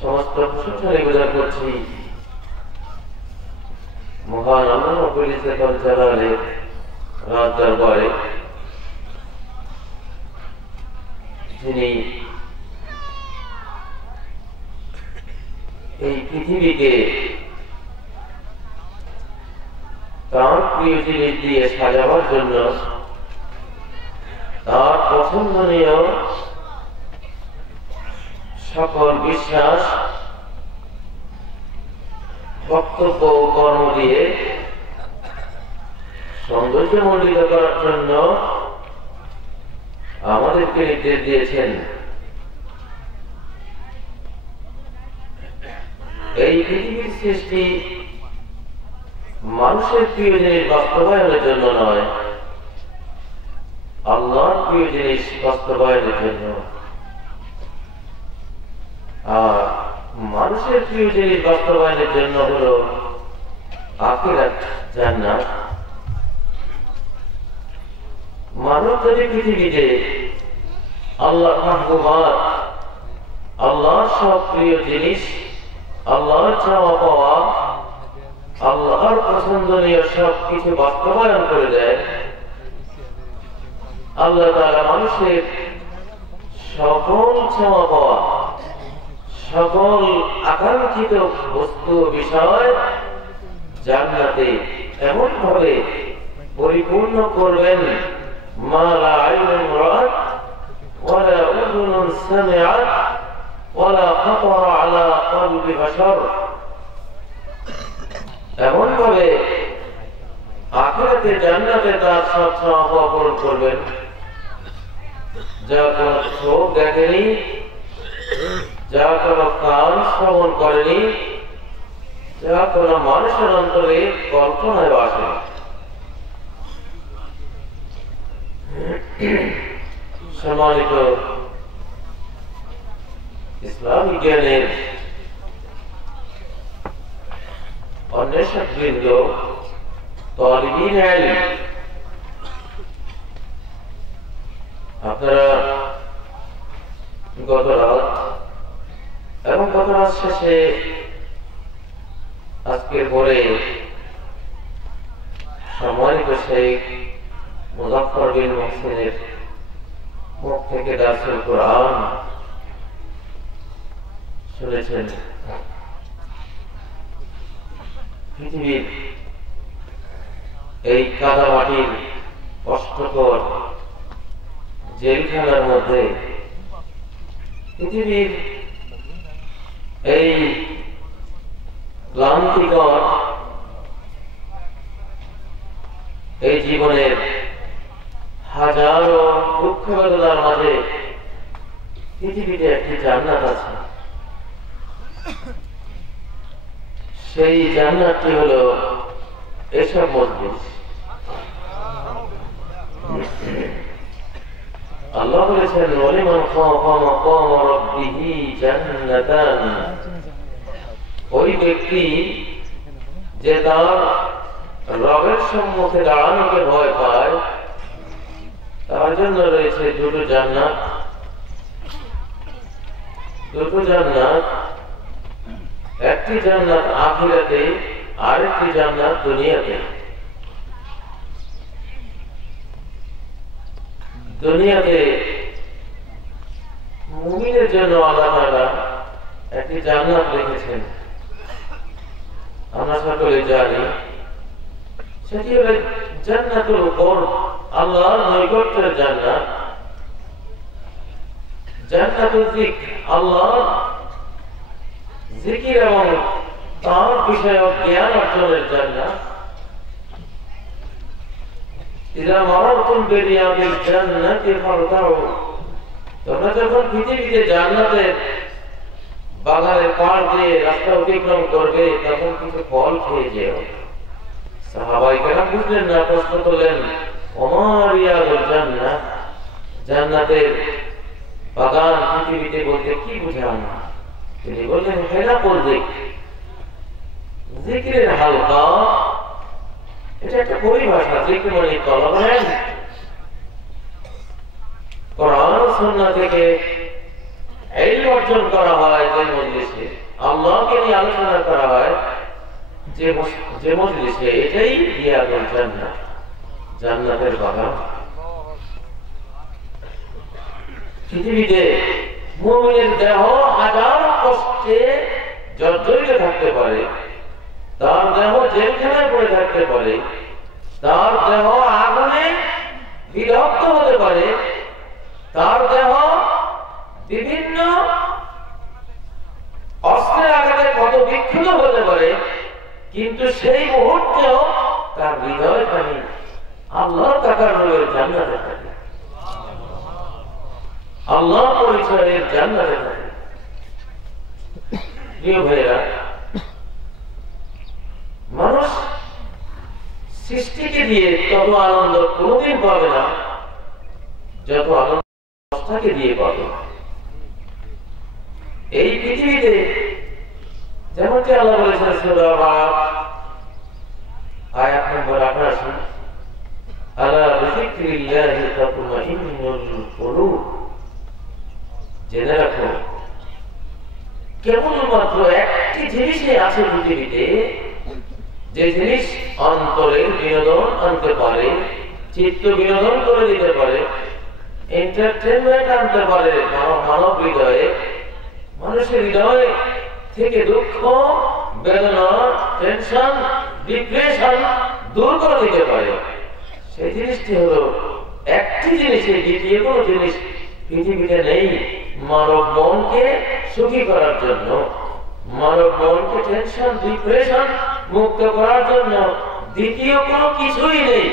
সমস্ত প্রশংসা নিবেদন করছি মহান আল্লাহ রাব্বুল ইজ্জত ওয়াল জালালের রাজ দরবারে, যিনি এই পৃথিবীকে তার প্রিয় জিনিস দিয়ে সাজাবার জন্য তার পছন্দনীয় সকল বিশ্বাস, বক্তব্য, কর্ম দিয়ে সৌন্দর্যমণ্ডিত করার জন্য আমাদেরকে নির্দেশ দিয়েছেন। এই পৃথিবীর সৃষ্টি মানুষের প্রিয় জিনিস বাস্তবায়নের জন্য নয়, আল্লাহর প্রিয় জিনিস বাস্তবায়নের জন্য। আর মানুষের প্রিয় জিনিস বাস্তবায়নের জন্য হলো আখিরাত, জান্নাত। মানব যদি পৃথিবীতে আল্লাহর মাহবুবাত, আল্লাহর সব প্রিয় জিনিস, আল্লাহর চাওয়া পাওয়া, আল্লাহর পছন্দনীয় সব কিছু বাস্তবায়ন করে দেয়, আল্লাহ তাআলা মানুষের সকল চাওয়া পাওয়া, সকল আকাঙ্ক্ষিত বস্তু বিষয় জান্নাতে এমন ভাবে পরিপূর্ণ করবেন, মা লা আইনুন রাআত ওয়ালা উযুনুন সামিআত ওয়ালা খাতারা আলা কলবি বাশার। এমন ভাবে আখিরাতে জান্নাতে তার সব চাওয়া পাওয়া পূরণ করবেন, যা কোন চোখ দেখেনি, যা কোন কান শ্রবণ করেনি, যা কোন মানুষের অন্তরে কল্পনায় আসে। সম্মানিত ইসলামী জ্ঞানের অন্বেষক বৃন্দ, তালিবিন ইলম, আপনারা গত রাত এবং গত রাত শেষে আজকের পরে সম্মানিত শেখ মুজাফফর বিন মুহসিনের মুখ থেকে দারসুল কোরআন শুনেছেন। পৃথিবীর এই কাদামাটির কষ্টকর জেলখানার মধ্যে, পৃথিবীর এই ক্লান্তিকর এই জীবনের হাজারো দুঃখ বেদনার মাঝে পৃথিবীতে একটি জান্নাত আছে। সেই জান্নাতটি হলো এসব মজলিস। আল্লাহ বলেছেন, ওয়ালিমান খাফা মাকাম রাব্বিহি জান্নাতান। ওই ব্যক্তি যে তার রবের সম্মুখে দাঁড়ানোকে ভয় পায়, তার জন্য রয়েছে দুটো জান্নাত। দুটো জান্নাত, একটি জান্নাত আখিরাতে, আরেকটি জান্নাত দুনিয়াতে। দুনিয়াতে মুমিনের জন্য আল্লাহ তাআলা একটি জান্নাত রেখেছেন, আমরা সকলে জানি। সেটি হলো জান্নাতুল কুরব, আল্লাহর নৈকট্যের জান্নাত। জান্নাতুল যিকর, আল্লাহর জিকির এবং তার বিষয়ক জ্ঞান অর্জনের জান্নাত। ইযা মারারতুম বিরিয়াদিল জান্নাতি ফারতাউ। তোমরা যখন পৃথিবীতে জান্নাতের বাগানের পাড় দিয়ে রাস্তা অতিক্রম করবে, তখন কিছু ফল খেয়ে যেও। সাহাবায়ে কেরাম বুঝলেন না, প্রশ্ন করলেন, ওমা রিয়াদুল জান্নাহ, জান্নাতের বাগান পৃথিবীতে বলতে কি বুঝান? তিনি বললেন, হেলাকুল যিকর, জিকিরের হালকা। এটা একটা পরিভাষা। জিকির মানে তলব ইলম। কোরআন সুন্নাহ থেকে ইলম অর্জন করা হয় যে মজলিসে, আল্লাহকে নিয়ে আলোচনা করা হয় যে মজলিসে, এটাই রিয়াদুল জান্নাহ, জান্নাতের বাগান। পৃথিবীতে মুমিনের দেহ হাজার কষ্টে জর্জরিত থাকতে পারে, তার দেহ জেলখানায় পড়ে থাকতে পারে, তার দেহ আগুনে বিদগ্ধ হতে পারে, তার দেহ বিভিন্ন অস্ত্রের আঘাতে ক্ষত বিক্ষত হতে পারে, কিন্তু সেই মুহূর্তেও তার হৃদয় পানি আল্লাহর তাকাররুলের জান্নাতে থাকে, আল্লাহ পরিচয়ের জান্নাতে থাকে। প্রিয় ভাইরা, মানুষ সৃষ্টিকে দিয়ে তত আনন্দ কোনদিন পাবে না যত আনন্দ স্রষ্টাকে দিয়ে পাবে। এই পৃথিবীতে যেমনটি আল্লাহ বলেছেন সূরা আরাফ আয়াত নম্বর 88, আলা বিযিকরিল্লাহি তাতমাইন্নুল কুলুব, জেনে রাখো কেবলমাত্র একটি জিনিসই আছে পৃথিবীতে, যে জিনিস অন্তরের বিনোদন আনতে পারে, চিত্ত বিনোদন করে দিতে পারে, এন্টারটেইনমেন্ট আনতে পারে মানব হৃদয়ে, মানুষের হৃদয় থেকে দুঃখ, বেদনা, টেনশন, ডিপ্রেশন দূর করে দিতে পারে। সেই জিনিসটি হলো একটি জিনিস, দ্বিতীয় কোনো জিনিস পৃথিবীতে নেই। মানব মনকে সুখী করার জন্য, মানব মনকে টেনশন, ডিপ্রেশন মুক্ত করার জন্য দ্বিতীয় কোনো কিছুই নেই,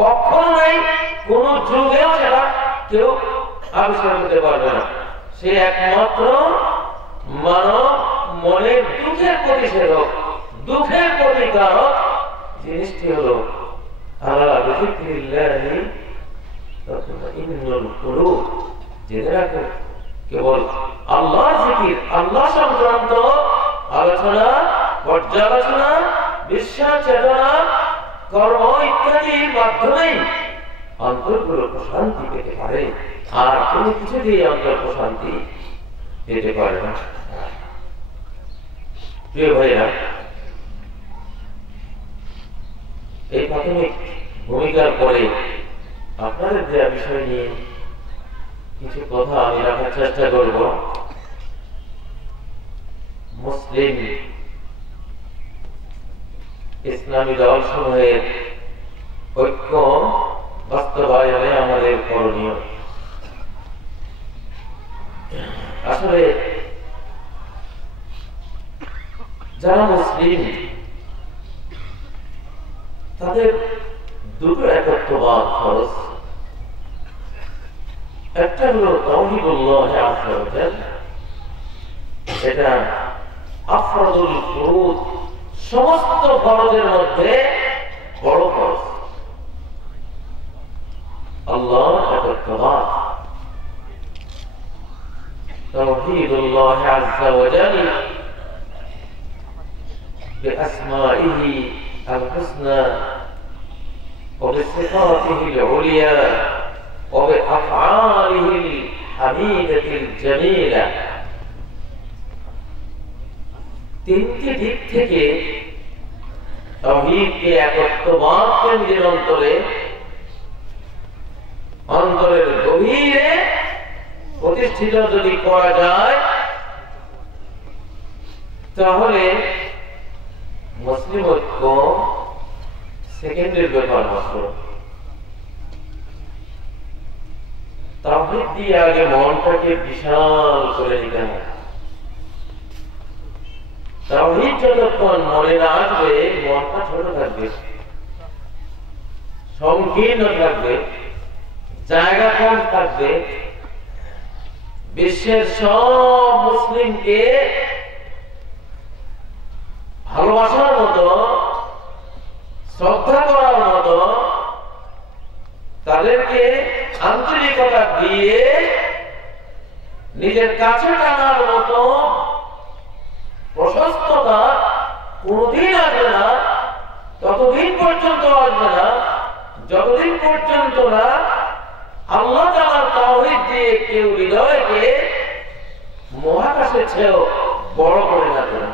কখনো নেই, কোন যুগেও সেটা কেউ আবিষ্কার করতে পারবে না। সে একমাত্র মানব মনের দুঃখের প্রতিষেধক, দুঃখের প্রতিকারক জিনিসটি হলো আলা বিযিকরিল্লাহি তাতমাইন্নুল কুলুব। জেনে রাখো কেবল আল্লাহর জিকির, আল্লাহ সংক্রান্ত আলোচনা, পর্যালোচনা, বিশ্বাস, চেতনা, কর্ম ইত্যাদির মাধ্যমেই অন্তরগুলো প্রশান্তি পেতে পারে, আর কোনো কিছু দিয়ে অন্তর প্রশান্তি পেতে পারে না। প্রিয় ভাইরা, এই প্রাথমিক ভূমিকার পরে আপনাদের দেওয়া বিষয় নিয়ে কিছু কথা আমি রাখার চেষ্টা করব। মুসলিম ইসলামী দল সমূহের ঐক্য বাস্তবায়নে আমাদের করণীয়। আসলে যারা মুসলিম তাদের দুটো একত্ববাদ খরচ। একটা হলো তাওহীদুল্লাহ আযজা ওয়া জাল্লা, এটা আফরাদুল ফুরুদ, সমস্ত ফরজের মধ্যে বড় ফরজ। আল্লাহ একত্ববাদ, তাওহীদুল্লাহ আযজা ওয়া জাল্লা بأسمائه الحسنى وبصفاته العليا وبأفعاله الحميدة الجميلة। তিনটি দিক থেকে তাওহীদকে, একত্ববাদকে নিজের অন্তরের গভীরে প্রতিষ্ঠিত যদি করা যায়, তাহলে মুসলিম ঐক্য সেকেন্ডের ব্যাপার মাত্র। তাওহীদ দিয়ে আগে মনটাকে বিশাল করে নিতে হবে। তাওহীদ যতক্ষণ মনে না আসবে, মনটা ছোট থাকবে, সংকীর্ণ থাকবে, জায়গা কম থাকবে। বিশ্বের সব মুসলিমকে ভালোবাসার মতো, শ্রদ্ধা করার মতো, তাদেরকে আন্তরিকতা দিয়ে নিজের কাছে টানার মতো প্রশস্ততা কোনদিন আসবে না, ততদিন পর্যন্ত আসবে না যতদিন পর্যন্ত না আল্লাহ তাআলার তাওহীদ দিয়ে কেউ হৃদয়কে মহাকাশের চেয়েও বড় করে না করা।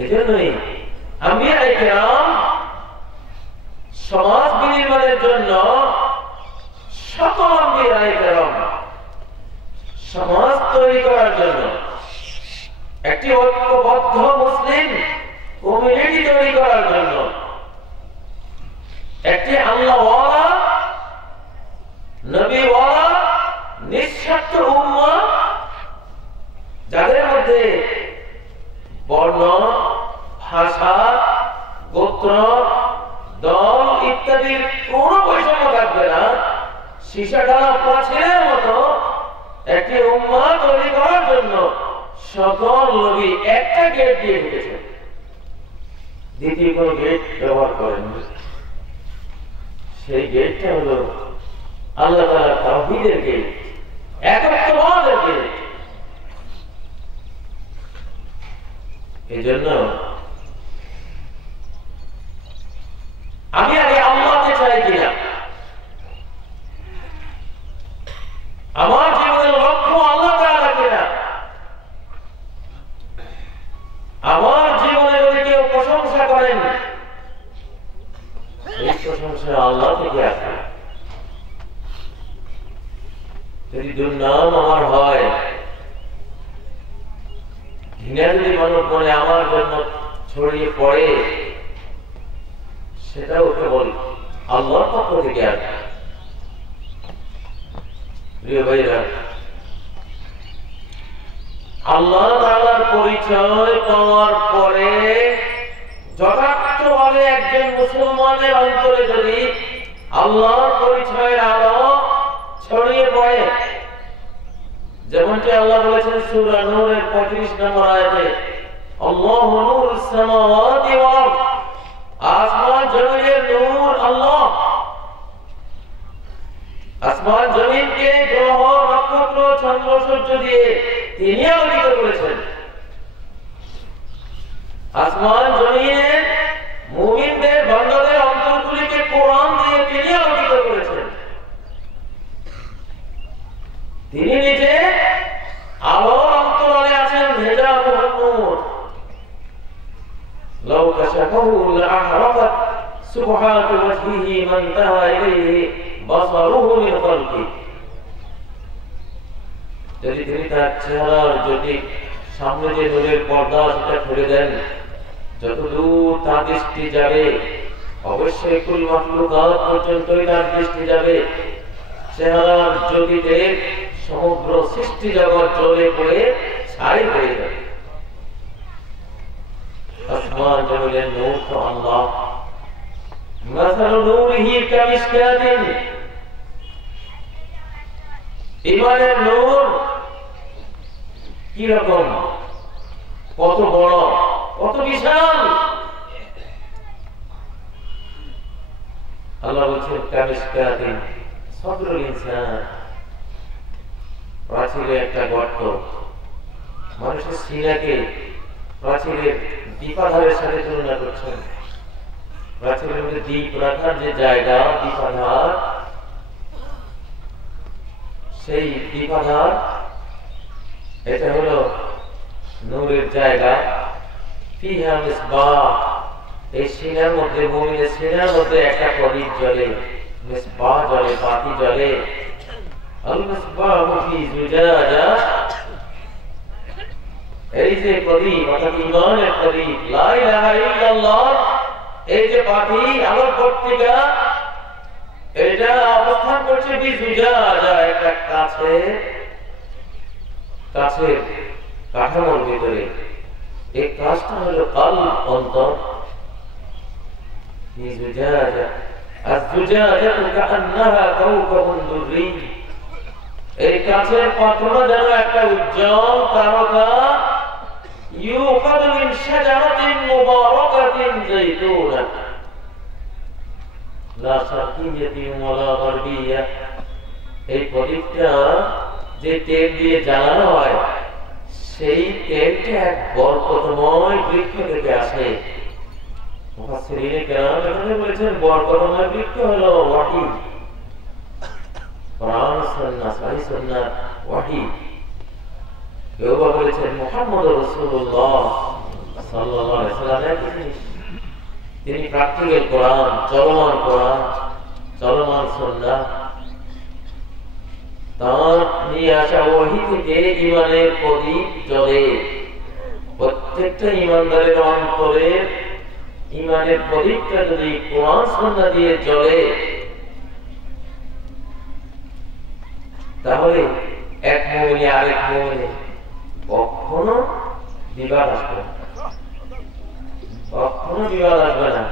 এই জন্যই আম্বিয়ায়ে কেরাম সমাজ বিনির্মাণের জন্য সকল আম্বিয়ায়ে কেরাম সমাজ তৈরি করার জন্য, একটি ঐক্যবদ্ধ মুসলিম কমিউনিটি তৈরি করার জন্য, একটি আল্লাহওয়ালা নবীওয়ালা নিঃস্বার্থ উম্মাহ, যাদের মধ্যে বর্ণ, ভাষা, গোত্র, দল ইত্যাদির কোন বৈষম্য থাকবে না, সীসাঢালা প্রাচীরের মতো একটি উম্মাহ তৈরি করার জন্য সকল নবী একটা গেট দিয়ে ঢুকেছেন, দ্বিতীয় কোন গেট ব্যবহার করেন। সেই গেটটা হলো আল্লাহ তাআলার তাওহীদের গেট, একত্ববাদের গেট। এই জন্য আমি আগে আল্লাহকে চাই কিনা, আমার জীবনের লক্ষ্য আল্লাহ তাআলা কিনা, আমার জীবনে যদি কেউ প্রশংসা করেন এই প্রশংসা আল্লাহ থেকে আসে। যদি দুর্নাম আমার হয়, ঘৃণা যদি মানুষ মনে আমার জন্য ছড়িয়ে পড়ে, সেটাও কেবল আল্লাহর পক্ষ থেকে আসে। প্রিয় ভাইরা, আল্লাহ তাআলার পরিচয় পাওয়ার পরে যথার্থভাবে একজন মুসলমানের অন্তরে যদি আল্লাহর পরিচয়ের আলো ছড়িয়ে পড়ে, যেমনটি আল্লাহ বলেছেন সূরা নূরের 35 নম্বর আয়াতে, আল্লাহু নূরুস সামাওয়াতি ওয়াল আরদ, আসমান জমিনের নূর আল্লাহ। আসমান জমিনকে গ্রহ নক্ষত্র চন্দ্র সূর্য দিয়ে তিনি আলোকিত করেছেন। আসমান জমিনের মুমিনদের বান্দাদের অন্তরগুলিকে কোরআন দিয়ে তিনি আলোকিত করেছেন। তিনি নিজে আলোর অন্তরালে আছেন, হিজাবুন নূর। লাউ কাশাফাহু লাআহরাকাত সুবহানাতু ওয়াজহিহি মান তাহা ইলাইহি বাসারুহু মিন খালকি। যদি তিনি তার চেহারার যদি সামনে যে নূরের পর্দা সেটা খুলে দেন, যতদূর তার দৃষ্টি যাবে, অবশ্যই কুল মাখলুকাত পর্যন্তই তার দৃষ্টি যাবে। চেহারার জ্যোতিতে সমগ্র সৃষ্টি জগৎ জ্বলে পড়ে ছাই হয়ে যাবে। আসমান জমিনের নূর তো আল্লাহ। মাসালু নূরিহি কামিশকাতিন, ঈমানের নূর কি রকম, কত বড়, কত বিশাল। আল্লাহ বলছেন কামিশকাতিন সদরুল ইনসান, প্রাচীরে একটা গর্ত, মানুষের সিনাকে প্রাচীরের দ্বীপাধারের সাথে তুলনা করছেন। প্রাচীরের মধ্যে দ্বীপ রাখার যে জায়গা, দ্বীপাধার, সেই দ্বীপাধার এটা হলো নূরের জায়গা। ফিহা মিসবাহ, এই সিনার মধ্যে, মুমিনের সিনার মধ্যে একটা প্রদীপ জ্বলে, মিসবাহ জ্বলে, বাতি জ্বলে। আল মিসবাহু ফি জুজাজা, এই যে প্রদীপ অর্থাৎ ঈমানের প্রদীপ, লা ইলাহা ইল্লাল্লাহ, এই যে বাতি আলোর পত্রিকা, এটা অবস্থান করছে বিজুজাজা, একটা কাছের কাঠামোর ভিতরে। এই কাজটা হলো কলব, অন্তর। বিজুজাজা আজ-জুজাজাতু কাআন্নাহা কাওকাবুন দুররি, এই কাছের পাত্রটা যেন একটা উজ্জ্বল তারকা। ইউকাদু মিন শাজারাতিন মুবারাকাতিন যাইতুনা লা শারকিয়্যাতিন ওয়ালা গারবিয়্যা, এই প্রদীপটা যে তেল দিয়ে জ্বালানো হয়, সেই তেলটা এক বরকতময় বৃক্ষ থেকে আসে। মুফাসসিরিনে কেরাম এখানে বলেছেন বরকতময় বৃক্ষ হলো ওয়াহি। কোরআন সুন্নাহ সহিহ সুন্নাহ ওয়াহী। কেউ বলেছেন মুহাম্মদুর রাসূলুল্লাহ সাল্লাল্লাহু আলাইহি ওয়াসাল্লাম, তিনি প্র্যাকটিক্যাল কোরআন, চলমান সুন্নাহ, তার নিয়ে আসা ওহী থেকে ঈমানের প্রদীপ জ্বলে। প্রত্যেকটা ঈমানদারের অন্তরে ঈমানের প্রদীপটা যদি কোরআন সুন্নাহ দিয়ে জ্বলে, তাহলে এক মুমিনে আরেক মুমিনে কখনো বিবাদ আসবে না, কখনো বিবাদ আসবে না।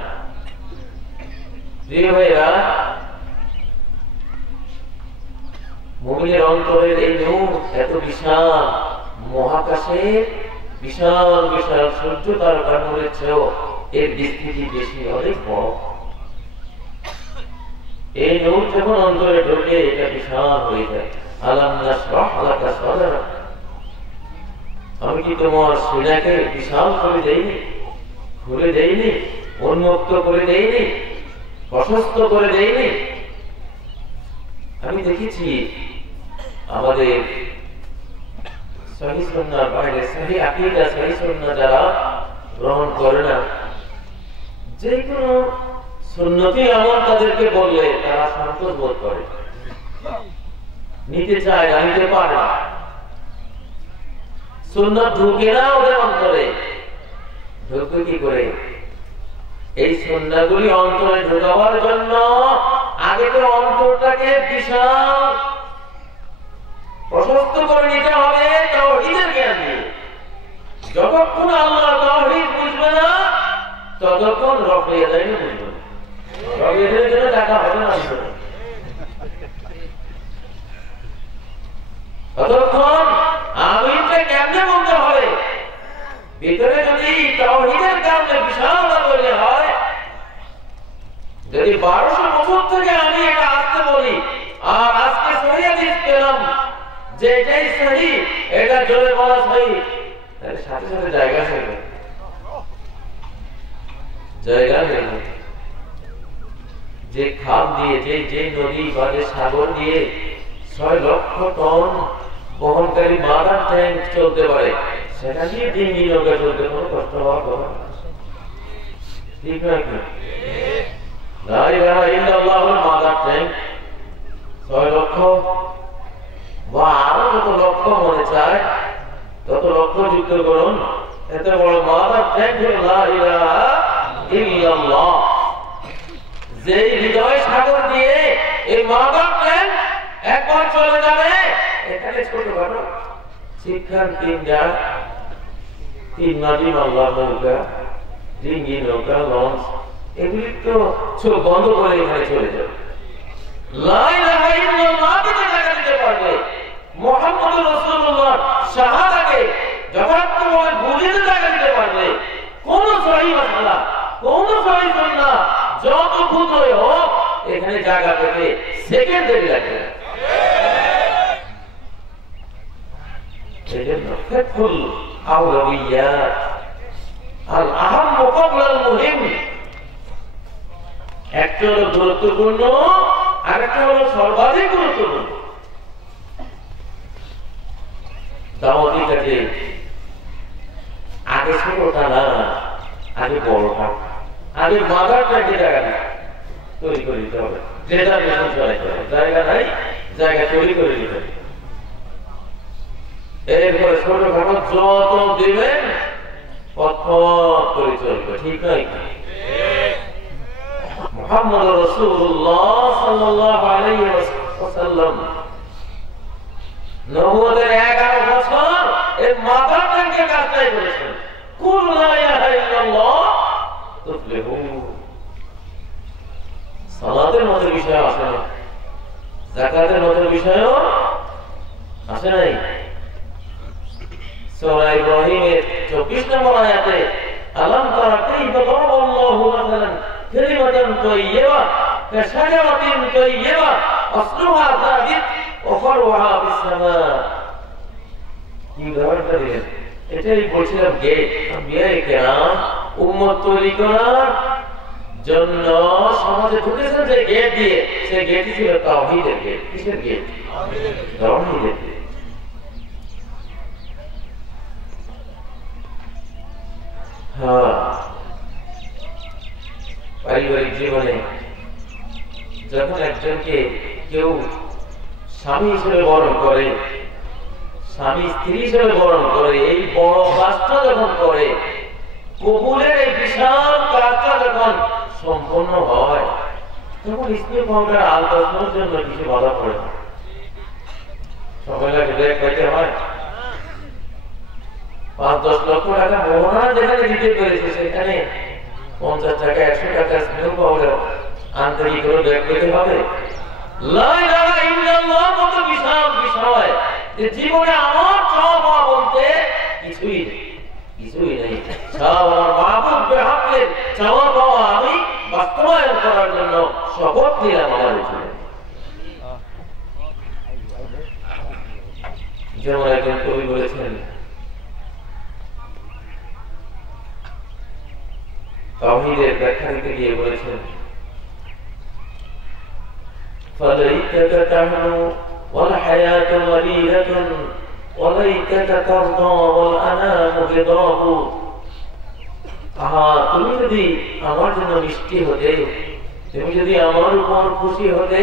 প্রিয় ভাইরা, মুমিনের অন্তরের এই নূর এত বিশাল, মহাকাশের বিশাল বিশাল সূর্য তারকার নূরের চেয়েও এর বিস্তৃতি বেশি, অনেক বড়। এই নূর যখন অন্তরে ঢোকে এটা বিশাল হয়ে যায়। আলাম নাশরাহ লাকা সাদরাক, আমি কি তোমার সিনাকে বিশাল করে দেইনি, খুলে দেইনি, উন্মুক্ত করে দেইনি, প্রশস্ত করে দেইনি? আমি দেখেছি আমাদের সহিহ সুন্নাহর বাইরে সহিহ আকীদা সহিহ সুন্নাহ যারা গ্রহণ করে না, যে কোনো সুন্নতি আমল তাদেরকে বললে তারা সংকোচ বোধ করে, নিতে চায় না, নিতে পারে না। সুন্নাত ঢুকে না ওদের অন্তরে। ঢুকবে কি করে? এই সুন্নাহগুলি অন্তরে ঢোকাবার জন্য আগে তো অন্তরটাকে বিশাল প্রশস্ত করে নিতে হবে তাওহীদের জ্ঞান দিয়ে। যতক্ষণ আল্লাহ তাওহীদ বুঝবে না ততক্ষণ রফিয়া দাইনে বুঝবে না। রফিয়াদের জন্য টাকা হবে না, ততক্ষণ আমিনটা কেমনে বলতে হবে। ভিতরে যদি তাওহীদের কারণে বিশাল তৈরি হয়, যদি 1200 বছর থেকে আমি এটা আসতে বলি আর আজকে সহিহ হাদিস পেলাম যে এটাই সহিহ, এটা জোরে বলা সহিহ, তাহলে সাথে সাথে জায়গা নেবে, জায়গা নেবে। যে খাল দিয়ে, যে নদী বা যে সাগর দিয়ে 6 লক্ষ টন বহনকারী মাদার ট্যাঙ্ক চলতে পারে, সেটা দিয়ে ডিঙ্গি নৌকা চলতে কোনো কষ্ট হওয়ার কথা না, ঠিক নয় কি? লা ইলাহা ইল্লাল্লাহুর মাদার ট্যাঙ্ক 6 লক্ষ বা আরো যত লক্ষ মনে চায় তত লক্ষ যুক্ত করুন, এত বড় মাদার ট্যাঙ্ক হলো লা ইলাহা ইল্লাল্লাহ। যে হৃদয় সাগর দিয়ে এই মাদার ট্যাঙ্ক একবার চলে যাবে, এখানে ছোটখাটো শিক্ষার 3 মাটি মাল্লার নৌকা, ডিঙ্গি নৌকা, লঞ্চ, এগুলি তো চোখ বন্ধ করে এখানে চলে যাবে। লা ইলাহা ইল্লাল্লাহ দিতে জায়গা দিতে পারবে, মুহাম্মদুর রাসূলুল্লাহ শাহাদাকে যথার্থভাবে বুঝিয়ে জায়গা দিতে পারবে। কোন সহিহ মাসআলা, কোন সহিহ সুন্নাহ যত ক্ষুদ্রই হোক এখানে জায়গা পেতে সেকেন্ড দেরি লাগে না। সেজন্য ফিকহুল আওলাবিয়াত আল আহাম ক্বাবলা আল মুহিম, একটা হলো গুরুত্বপূর্ণ, আরেকটা হলো সর্বাধিক গুরুত্বপূর্ণ। দাওয়াতি কাজে আগে ছোটটা না, আগে বড়টা, আগে মাদারটাকে জায়গা তৈরি করে দিতে হবে, রিজার্ভেশন চালাইতে হবে। জায়গা নাই, জায়গা তৈরি করে দিতে হবে। এরপরে ছোটখাটো যত দিবেন পথ করে চলবে, ঠিক নয় কি? মুহাম্মদ রাসূলুল্লাহ সাল্লাল্লাহু আলাইহি ওয়াসাল্লাম নবুয়তের 11 বছর এই মাদার ট্যাঙ্কের কাজটাই করেছেন। কুল লা ইলাহা ইল্লাল্লাহ তুফলিহু। সালাতের মতো বিষয় আসে না, যাকাতের মতো বিষয়ও আসে নাই। সূরা ইব্রাহিমের 24 নম্বর আয়াতে আলাম তারা কাইফা দারাবাল্লাহু মাসালান কালিমাতান তাইয়্যিবা কাশাজারাতিন তাইয়্যিবা আসলুহা সাবিত ওয়া ফারউহা বিস-সামা। কি উদাহরণটা দিলেন? এটাই বলছিলাম গেট, আম্বিয়ায়ে কেরাম উম্মত তৈরি করার জন্য সমাজে ঢুকেছেন যে গেট দিয়ে, সে গেটই ছিল তাওহীদের গেট। কিসের গেট? তাওহীদের গেট। হ্যাঁ, পারিবারিক জীবনে যখন একজনকে কেউ স্বামী হিসেবে বরণ করে, স্বামী স্ত্রী হিসেবে বরণ করে, এই বড় কাজটা যখন করে, কবুলের এই বিশাল কাজটা যখন সম্পন্ন হয়, তখন স্ত্রী পাউডার আলতানোর জন্য কিছু বাধা পড়ে না। সময় লাগে ব্যাগ পাইতে হয়, ৫-১০ লক্ষ টাকা মোহনা যেখানে দিতে পেরেছে, সেখানে ৫০ টাকা ১০০ টাকা স্নেহ পাউডার আনতে কি করে ব্যাগ পেতে হবে? লা ইলাহা ইল্লাল্লাহ মত বিশাল বিষয় যে জীবনে আমার চাওয়া বলতে কিছুই নেই। সব আমার মাহবুবের হাতে চাওয়া পাওয়া আমি বাস্তবায়ন করার জন্য শপথ নিলাম আমার জীবনে। যেমন একজন কবি বলেছেন, তাওহীদের ব্যাখ্যা দিতে গিয়ে বলেছেন, فليتك تهنو والحياة مليلة وليتك ترضى والأنام غضاب। তুমি যদি আমার জন্য মিষ্টি হতে, তুমি যদি আমার উপর খুশি হতে,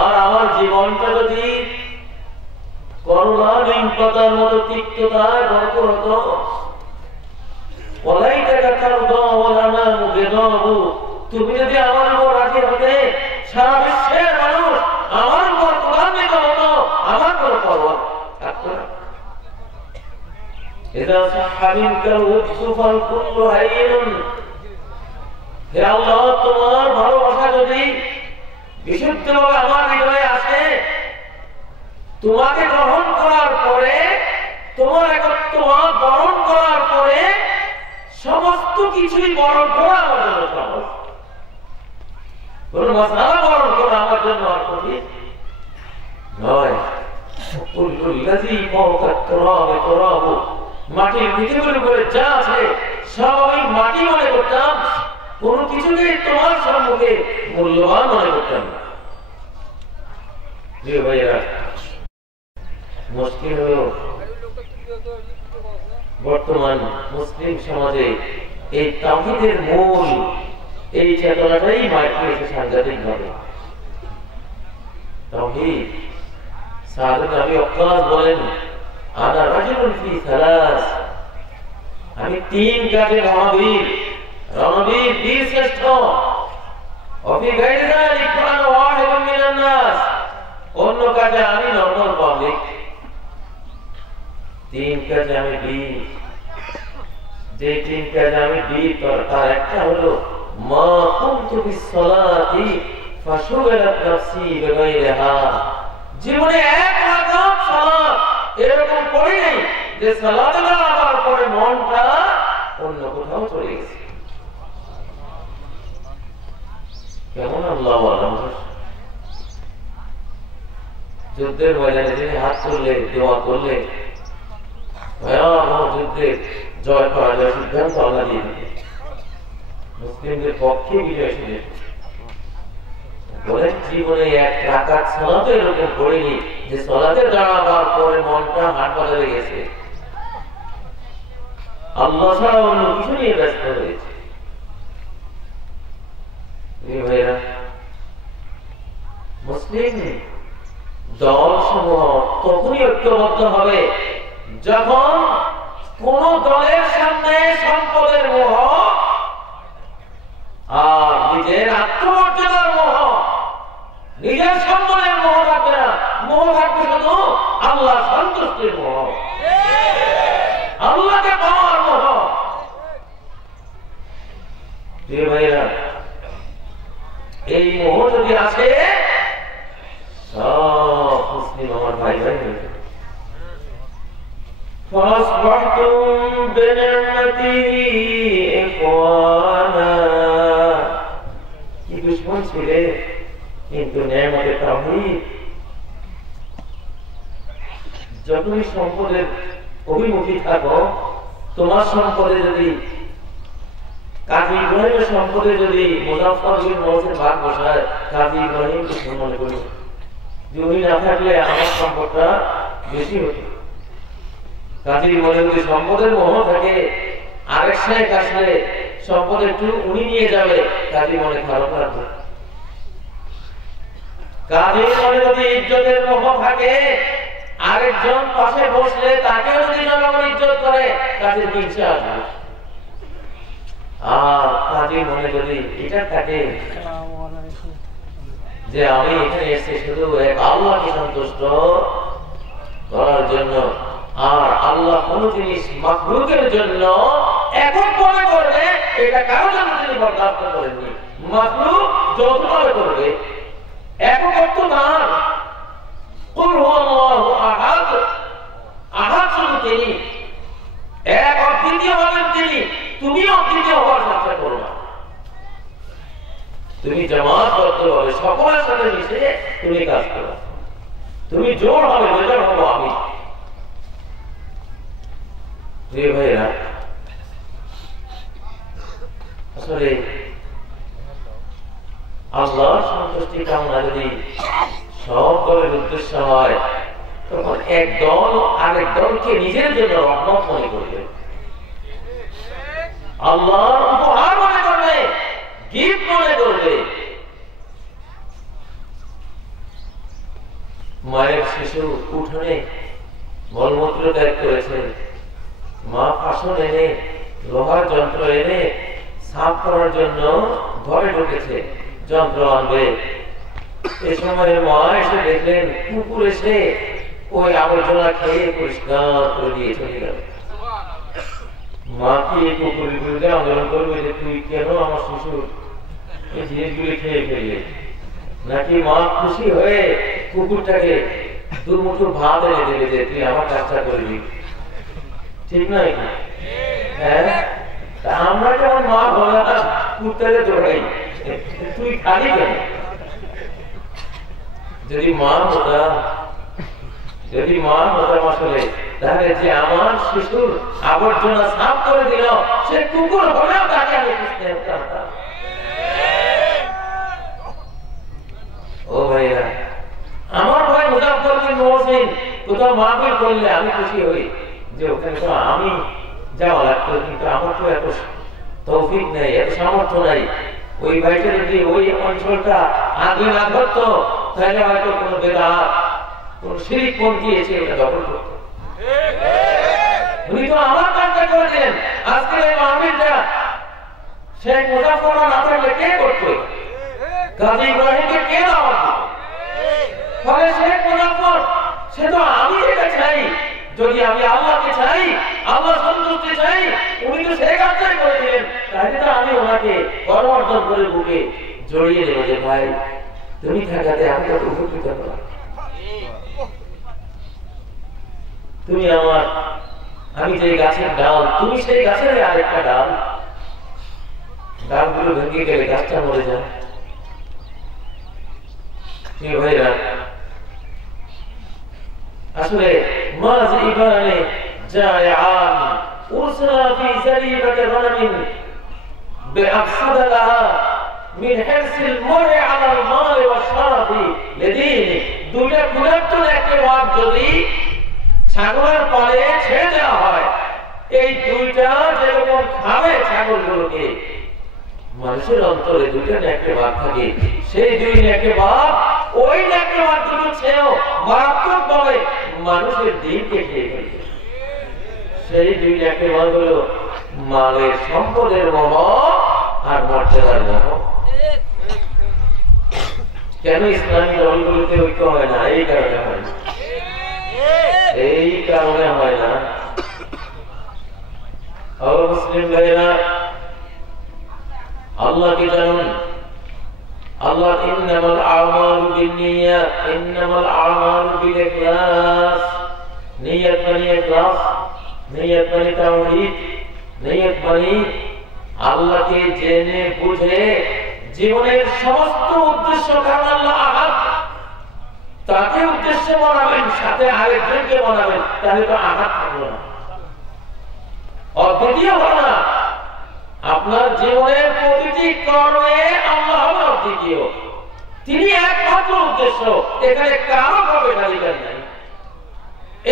আর আমার জীবনটা যদি করুণা নিম পাতার মতো তিক্ততায় ভরপুর হতো, তুমি যদি আমার উপর রাজি হতে, সারা বিশ্বের মানুষ আমার উপর প্রধান্বিত হতো, আমার কোন পরোয়া থাকতো না। তোমার ভালোবাসা যদি বিশুদ্ধভাবে আমার হৃদয়ে আসে, তোমাকে গ্রহণ করার পরে, তোমার একত্ববাদ বরণ করার পরে সমস্ত কিছুই বরণ করা আমার জন্য সহজ। কোন মশলা বরণ করা আমার জন্য আর কঠিন নয়। মাটির পৃথিবীর উপরে যা আছে সব আমি মাটি মনে করতাম, কোন কিছুকে তোমার সম্মুখে মূল্যবান মনে করতাম না। ভাইয়েরা, মুশকিল হলো বর্তমান মুসলিম সমাজে এই তাওহীদের মূল এই চেতনাটাই মার খেয়েছে সাংঘাতিক ভাবে। তাওহীদ, সাদ ইবনে আবি ওয়াক্কাস বলেন, আনা রাজুলুন ফি সালাস, আমি ৩ কাজে মহাবীর, রণবীর, বীর শ্রেষ্ঠ। ওফি গায়রি যালিক ফানা ওয়াহিদুম মিনান নাস, অন্য কাজে আমি নরমাল পাবলিক। ৩ কাজে আমি বীর। যে ৩ কাজে আমি বীর, তার একটা হলো মা কুনতু বিস সালাতি ফাশুগিলাত নাফসি বিগাইরিহা, জীবনে এক রাকাত সালাত এরকম পড়ি নাই যে সালাতে যাওয়ার পরে মনটা অন্য কোথাও চলে গেছে। কেমন আল্লাহ আল্লাহ। যুদ্ধের ময়দানে তিনি হাত তুললে, দোয়া করলে, ভয়াবহ যুদ্ধে জয় পরাজয় সিদ্ধান্ত আল্লাহ দিয়ে দিতে, মুসলিমদের পক্ষে বিজয় শুনে বলেন, জীবনে এক রাকাত সালাতে এরকম পড়িনি যে সালাতে দাঁড়াবার পরে মনটা হাট বাজারে গেছে, আল্লাহ ছাড়া অন্য কিছু নিয়ে ব্যস্ত হয়েছে। ভাইরা, মুসলিম দল সমূহ তখনই ঐক্যবদ্ধ হবে যখন কোন দলের সামনে সম্পদের মোহ আর নিজের আত্মমর্যাদার মোহ, নিজের সম্মানের মোহ থাকবে না। মোহ থাকবে শুধু আল্লাহ সন্তুষ্টির মোহ, আল্লাহকে পাওয়ার মোহ। ভাইরা, এই মোহ যদি আসে, সব মুসলিম আমার ভাই ভাই হয়ে যাবে। فأصبحتم بنعمته إخوانا, কি দুশমন ছিলে কিন্তু নেয়ামতে তাওহীদ। যখনই সম্পদের অভিমুখী থাকো, তোমার সম্পদে যদি কাজী ইব্রাহিমের সম্পদে যদি মুজাফফর বিন মহসিন ভাগ বসায়, কাজী ইব্রাহিম কিছু মনে করি যে উনি না থাকলে আমার সম্পদটা বেশি হতো। কাজী মনে যদি সম্পদের মোহ থাকে, আরেক শেখ আসলে সম্পদ একটু উনি নিয়ে যাবে, কাজী মনে খারাপ রাখবে। কাজী মনে যদি ইজ্জতের মোহ থাকে, আরেকজন পাশে বসলে তাকেও যদি জনগণ ইজ্জত করে, কাজীর হিংসা আসবে। আর কাজী মনে যদি এটা থাকে যে আমি এখানে এসে শুধু এক আল্লাহকে সন্তুষ্ট করার জন্য, আর আল্লাহ কোন জিনিস মাখলুকের জন্য একক ভাবে করবে, এটা কারো জন্য তিনি বরদাস্ত করেননি। মাখলুক যৌথভাবে করবে, এককত্ব তার। কুল হুয়াল্লাহু আহাদ, আহাদ শুধু তিনি, এক অদ্বিতীয় হবেন তিনি। তুমি অদ্বিতীয় হওয়ার চেষ্টা করো না, তুমি জামাতবদ্ধভাবে সকলের সাথে মিশে তুমি কাজ করো। তুমি জোর হবে, বেজোর হবো আমি। প্রিয় ভাইরা, আসলে আল্লাহর সন্তুষ্টি কামনা যদি সব দলের উদ্দেশ্য হয়, তখন এক দল আরেক দলকে নিজের জন্য রহমত মনে করবে, আল্লাহর উপহার মনে করবে, গিফট মনে করবে। মায়ের শিশু উঠোনে মলমূত্র ত্যাগ করেছে, মা ফাসন এনে লোহার যন্ত্র এনে সাফ করার জন্য ঘরে ঢুকেছে, যন্ত্র আনবে। এ সময় মা এসে দেখলেন কুকুর এসে ওই আবর্জনা খেয়ে পরিষ্কার করে দিয়ে চলে গেল। মা কি এই কুকুরের বিরুদ্ধে আন্দোলন করবে যে তুই কেন আমার শিশুর এই জিনিসগুলি খেয়ে ফেললে, নাকি মা খুশি হয়ে কুকুরটাকে দুমুঠো ভাত এনে দেবে যে তুই আমার কাজটা করবি? ঠিক নয় কি? হ্যাঁ, আমরা যেমন মা বলা কুত্তাকে দৌড়াই, তুই খালি কেন? যদি মা হতাম আসলে, তাহলে যে আমার শিশুর আবর্জনা সাফ করে দিল, সে কুকুর হলেও তাকে আমি খুঁজতে হতাম। ও ভাইরা, আমার ভাই মুজাফফর বিন মহসিন কোথাও মাহফিল করলে আমি খুশি হই যে ওখানে তো আমি যাওয়া লাগতো, কিন্তু আমার তো এত তৌফিক নেই, এত সামর্থ্য নাই। ওই ভাইটা যদি ওই অঞ্চলটা আগে না ধরতো, তাহলে হয়তো কোনো বেদাত, কোন শিরিক পন্থী এসে ওটা দখল করতো। উনি তো আমার কাজটা করেছেন। আজকে এই মাহফিলটা শেখ মুজাফফর না থাকলে কে করতো? কাজী ইব্রাহিমকে কে দাওয়াত দিত? ফলে শেখ মুজাফফর, সে তো আমি যেটা চাই, যদি আমি আল্লাহকে চাই, আল্লাহ সন্তুষ্টি চাই, উনি তো সে কাজটাই করে দিলেন। তাহলে তো আমি ওনাকে গর্বর্ধন করে বুকে জড়িয়ে দেবো যে ভাই তুমি থাকাতে আমি কত উপকৃত হলাম। তুমি আমার, আমি যে গাছের ডাল, তুমি সেই গাছের আরেকটা ডাল, ডালগুলো ভেঙে গেলে গাছটা মরে যায়। ভাইরা, আসলে মাঝ ইবানে জায়আন উরসিলা ফি সারিবাতি গনামিন বিআফসাদ লাহা মিন হিরসিল মার'i আলাল মাল ওয়া শারাফি লিদীনি। দুইটা ক্ষুধার্ত একটা বাঘ যদি ছাগলের পালে ছেড়ে দেওয়া হয়, এই দুইটা যেরকম খাবে ছাগলগুলোকে, মানুষের অন্তরে দুইটা নেকড়ে বাঘ থাকে, সেই দুই নেকড়ে বাঘ ওই নেকড়ে বাঘগুলো ছেও মারাত্মক ভাবে মানুষের দিনকে খেয়ে ফেলবে। সেই দুই নেকড়ে বাঘ হলো মালের সম্পদের মোহ আর মর্যাদার মোহ। কেন ইসলামী দলগুলোতে ঐক্য হয় না? এই কারণে হয় না, এই কারণে হয় না। মুসলিম ভাইরা, আল্লাহকে জানুন। আল্লাহ ইন্নামাল আমালু বিন্নিয়াত, ইন্নামাল আমালু বিল ইখলাস। নিয়ত মানে ইখলাস, নিয়ত মানে তাওহীদ, নিয়ত মানে আল্লাহকে জেনে বুঝে জীবনের সমস্ত উদ্দেশ্য কারণ আল্লাহ আহাদ, তাকে উদ্দেশ্য বানাবেন, সাথে আরেকজনকে বানাবেন, তাহলে তো আহাদ থাকলো না, অদ্বিতীয় হলো না। আপনার জীবনের প্রতিটি কর্মে আল্লাহ দ্বিতীয়, তিনি একমাত্র উদ্দেশ্য, এখানে কারো ভাবে তালিকা নাই।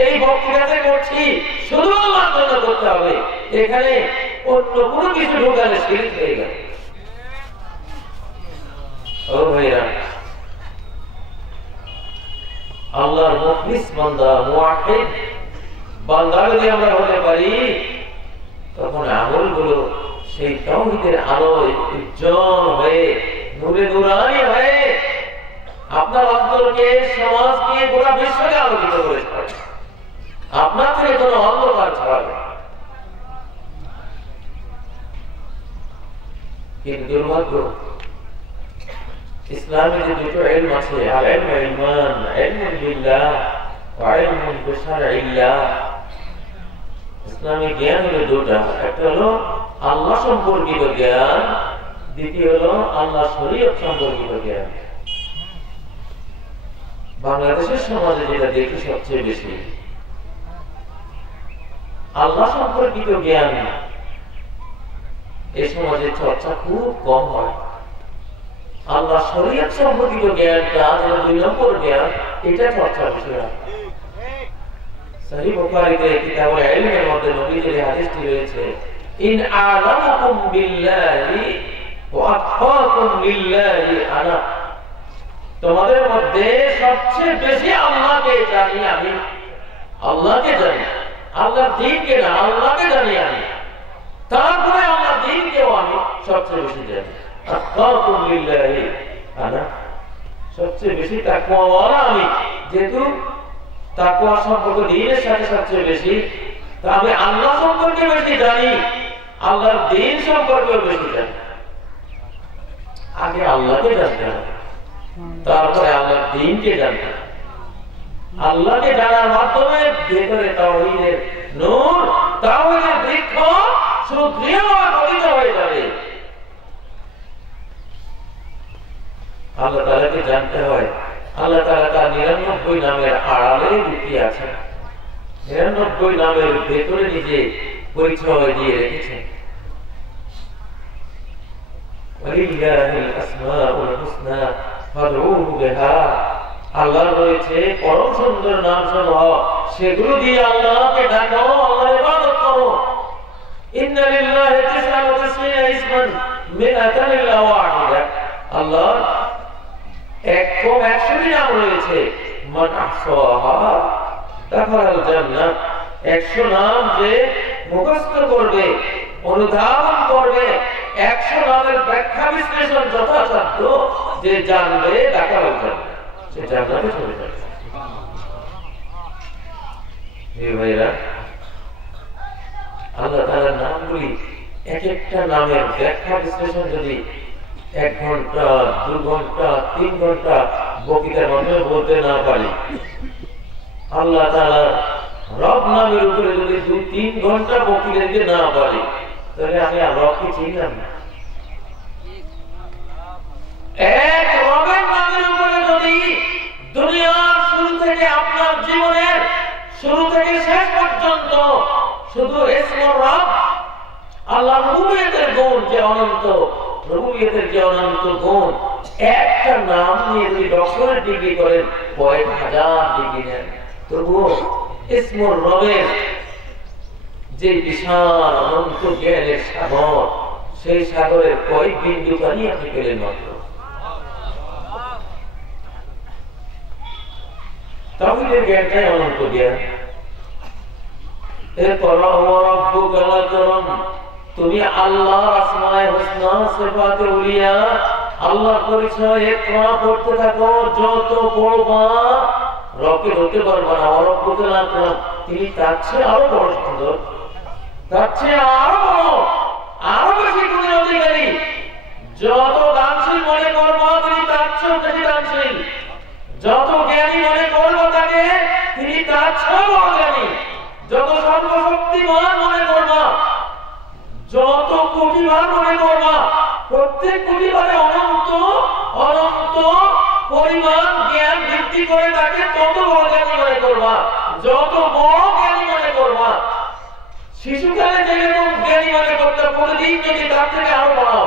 এই বক্তৃতাতে করছি শুধু আল্লাহর জন্য করতে হবে, এখানে অন্য কোনো কিছু ঢোকালে শিরক হয়ে গেল। ও ভাইরা, আল্লাহর মুখলিস বান্দা, মুওয়াহিদ বান্দা যদি আমরা হতে পারি, তখন আমলগুলো সেই তাওহীদের আলোয় উজ্জ্বল হয়ে নূরে নূরানি হয়ে আপনার অন্তরকে, সমাজকে, গোটা বিশ্বকে আলোকিত করে ছাড়বে। আপনার থেকে কোনো অন্ধকার ছড়াবে। কিন্তু দুর্ভাগ্য, ইসলামে যে দুটো ইলম আছে, আল ইলম ইলমান, ইলমুন বিল্লাহ ওয়া ইলমুন বিশারঈল্লাহ। ইসলামে জ্ঞান হলো দুটো, একটা হলো আল্লাহ সম্পর্কিত জ্ঞান, দ্বিতীয় হলো আল্লাহ শরীয়ত সম্পর্কিত জ্ঞান। বাংলাদেশের সমাজে যেটা দেখি সবচেয়ে বেশি, আল্লাহ সম্পর্কিত জ্ঞান এই সমাজে চর্চা খুব কম হয়। আল্লাহ শরীয়ত সম্পর্কিত জ্ঞানটা যেটা 2 নম্বর জ্ঞান, এটা চর্চা বেশি হয়। সহিহ বুখারীতে কিতাবুল ইলমের মধ্যে নবীজির হাদিসটি রয়েছে, ইন আ'লামুকুম বিল্লাহি ওয়া আতকাকুম লিল্লাহি আনা। তোমাদের মধ্যে সবচেয়ে বেশি আল্লাহকে জানি আমি, আল্লাহকে জানি, আল্লাহর দ্বীনকে না, আল্লাহকে জানি আমি, তারপরে আল্লাহর দ্বীনকেও আমি সবচেয়ে বেশি জানি। আতকাকুম লিল্লাহি আনা, সবচেয়ে বেশি তাকওয়াওয়ালা আমি। যেহেতু তাকওয়া সম্পর্ক দ্বীনের সাথে সবচেয়ে বেশি, তা আমি আল্লাহ সম্পর্কে বেশি জানি, আল্লাহর দ্বীন সম্পর্কেও বেশি জানি। আগে আল্লাহকে জানতে হবে, তারপরে আল্লাহর দ্বীনকে জানতে হবে। আল্লাহকে জানার মাধ্যমে ভেতরে তাওহীদের নূর, তাওহীদের বৃক্ষ সুদৃঢ় আর গঠিত হয়ে যাবে। আল্লাহ তাআলাকে জানতে হয়। আল্লাহ তাআলা তার 99 নামের আড়ালে লুকিয়ে আছেন, 99 নামের ভেতরে নিজে পরিচয় দিয়ে রেখেছেন। ওয়ালিল্লাহিল আসমাউল হুসনা ফাদউহু বিহা। আল্লাহর রয়েছে পরম সুন্দর নাম সমূহ, সেগুলো দিয়ে আল্লাহকে ডাকো, আল্লাহর ইবাদত করো। ইন্না লিল্লাহি 99 ইসমান মিআতান ইল্লা ওয়াহিদা। আল্লাহর 100টি নাম রয়েছে, মান আহসাহা দাখালাল জান্নাহ। 100 নাম যে মুখস্থ করবে, অনুধাবন করবে, 100 নামের ব্যাখ্যা বিশ্লেষণ যথাসাধ্য যে জানবে, দাখালাল জান্নাহ, সে জান্নাতে চলে যাবে। এই ভাইরা, আল্লাহ তাআলার নামগুলি এক একটা নামের ব্যাখ্যা বিশ্লেষণ যদি 1 ঘন্টা, 2 ঘন্টা, 3 ঘন্টা বক্তৃতার মাধ্যমে বলতে না পারি, আল্লাহ তাআলা রব নামের উপরে যদি 2-3 ঘন্টা বক্তৃতা দিতে না পারি, তাহলে আমি আর রবকে চিনলাম না। এক রবের নামের উপরে যদি দুনিয়ার শুরু থেকে আপনার জীবনের শুরু থেকে শেষ পর্যন্ত শুধু ইসমুর রব, আল্লাহর রুবুবিয়তের গুণ যে অনন্ত, রুবুবিয়তের যে অনন্ত গুণ, একটা নাম নিয়ে যদি ডক্টরেট ডিগ্রি করেন, কয়েক হাজার ডিগ্রি নেন, তবুও ইসমুর রবের যে বিশাল অনন্ত জ্ঞানের সাগর, সেই সাগরের কয়েক বিন্দু পানি আপনি পেলেন মাত্র। তাওহীদের জ্ঞানটাই অনন্ত জ্ঞান। এরপর তুমি আল্লাহর আসমায়ে হুসনা, সিফাতে উলিয়া, আল্লাহর পরিচয় ইকরা পড়তে থাকো। যত পড়বা রবকে ধরতে পারবা না। রব্বুল আকরাম, তিনি তার চেয়ে আরো বড় সুন্দর, তার চেয়ে আরো বড়, আরো বেশি গুণের অধিকারী। যত দানশীল মনে করবা, তিনি তার চেয়ে বেশি দানশীল। যত জ্ঞানী মনে করবো তাকে, তিনি তার চেয়ে বড় জ্ঞানী। যত সর্বশক্তিমান মনে করবা, যত কোটিবার মনে করবা, প্রত্যেক কোটিবারে অনন্ত অনন্ত পরিমাণ জ্ঞান বৃদ্ধি করে তাকে তত বড় জ্ঞানী মনে করবা। যত বড় জ্ঞানী মনে করবা, শিশুকালে যেরকম জ্ঞানী মনে করতে প্রতিদিন যদি তার থেকে আরো বাড়াও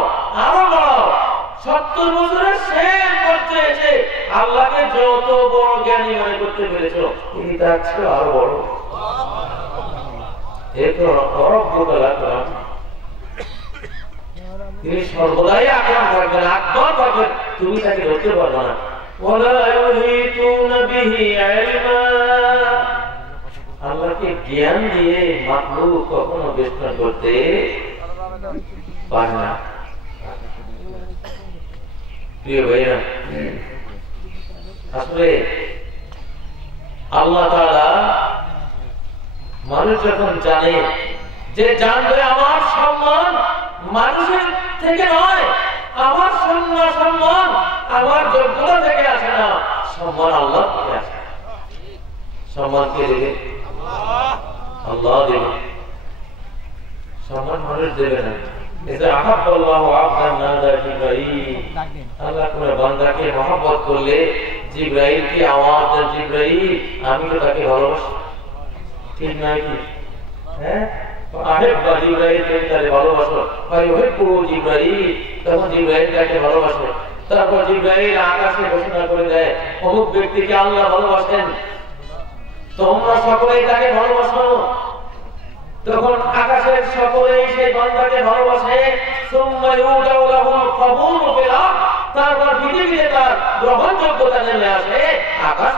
70 বছরের শেষ পর্যায়ে এসে আল্লাহকে যত বড় জ্ঞানী মনে করতে পেরেছ, তিনি তার চেয়ে আরো বড়। তিনি সর্বদাই আকরাম থাকবেন, আকবর থাকবেন, তুমি তাকে ধরতে পারবে না। আল্লাহকে জ্ঞান দিয়ে মাখলুক কখনো বেষ্টন করতে পারে না। প্রিয় ভাইরা, আসলে আল্লাহ তাআলা মানুষ যখন জানে যে জানবে আমার সম্মান মানুষের থেকে নয়, আমার সম্মান আমার যোগ্যতা থেকে আসে না, সম্মান আল্লাহ থেকে আসে। সম্মান কে দেবে? আল্লাহ দেবে, সম্মান মানুষ দেবে না। আল্লাহ কোন বান্দাকে মহব্বত করলে জিবরাইল কি আওয়াজ দেন, জিবরাইল আমি তো তাকে ভালোবাসি, ঠিক নয় কি? হ্যাঁ, আহেব্বা জিবরাইল, তুমি তাকে ভালোবাসো, জিবরাইল, তখন জিবরাইল তাকে ভালোবাসে। তারপর জিবরাইল আকাশে ঘোষণা করে দেয়, অমুক ব্যক্তিকে আল্লাহ ভালোবাসেন, তোমরা সকলেই তাকে ভালোবাসো। তখন আকাশের সকলেই সেই বান্দাকে ভালোবাসে। তারপর পৃথিবীতে তার গ্রহণযোগ্যতা নেমে আসে, আকাশ